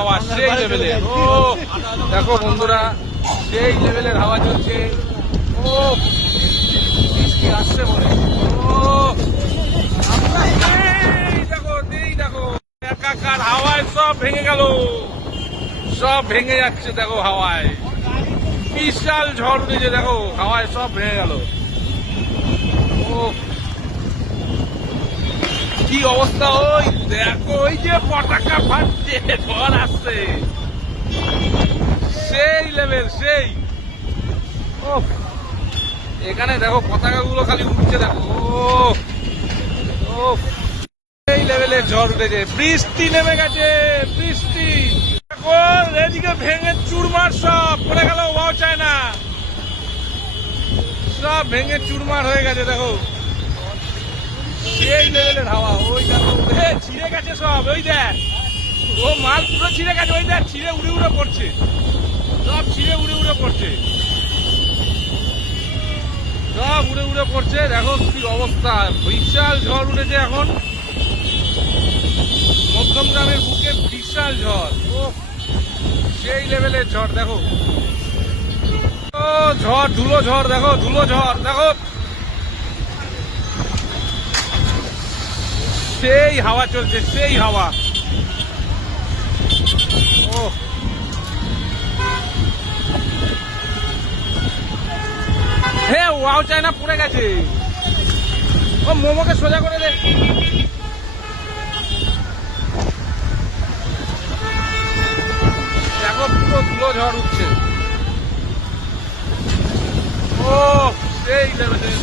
হাওয়া, সেই লেভেলের। ও দেখো বন্ধুরা, সেই লেভেলের হাওয়া চলছে। ও বৃষ্টি আসছে বলে। ও দেখো একাকার হাওয়ায় সব ভেঙে গেল, সব ভেঙে যাচ্ছে দেখো হাওয়ায়। বিশাল ঝড় উঠেছে দেখো, হাওয়ায় সব ভেঙে গেল। ও কি অবস্থা! ওই দেখো, ওই যে পটাকা ফাটছে, ঝড় আসছে, সেই লেভেল, সেই। ও এখানে দেখো পতাকা গুলো খালি উঠছে দেখো। ও এই লেভেলের ঝড় উঠেছে, বৃষ্টি নেমে গেছে, বৃষ্টি। এখন এদিকে ভেঙে চুরমার, সব পড়ে গেল, ওয়াও চায় না, সব ভেঙে চুরমার হয়ে গেছে দেখো। সেই লেভেলের হাওয়া, ওই দেখো ছিঁড়ে গেছে সব, ওই দেখ, ও মাল পুরো ছিঁড়ে গেছে, ওই দেখ ছিঁড়ে উড়ে উড়ে পড়ছে, সব ছিঁড়ে উড়ে উড়ে পড়ছে, সব উড়ে উড়ে পড়ছে। দেখো কি অবস্থা, বিশাল ঝড় উঠেছে এখন মধ্যমগ্রামের বুকে, বিশাল ঝড়। ও সেই লেভেলের ঝড় দেখো। ও ঝড়, ধুলো ঝড় দেখো, ধুলো ঝড় দেখো, সেই হাওয়া চলছে, সেই হাওয়া। ও হে, ওয়াও চায়না পড়ে গেছে। ও মোমোকে সোজা করে দে। দেখো পুরো ধুলো ঝড় উঠছে। ও সেই লেভেলের।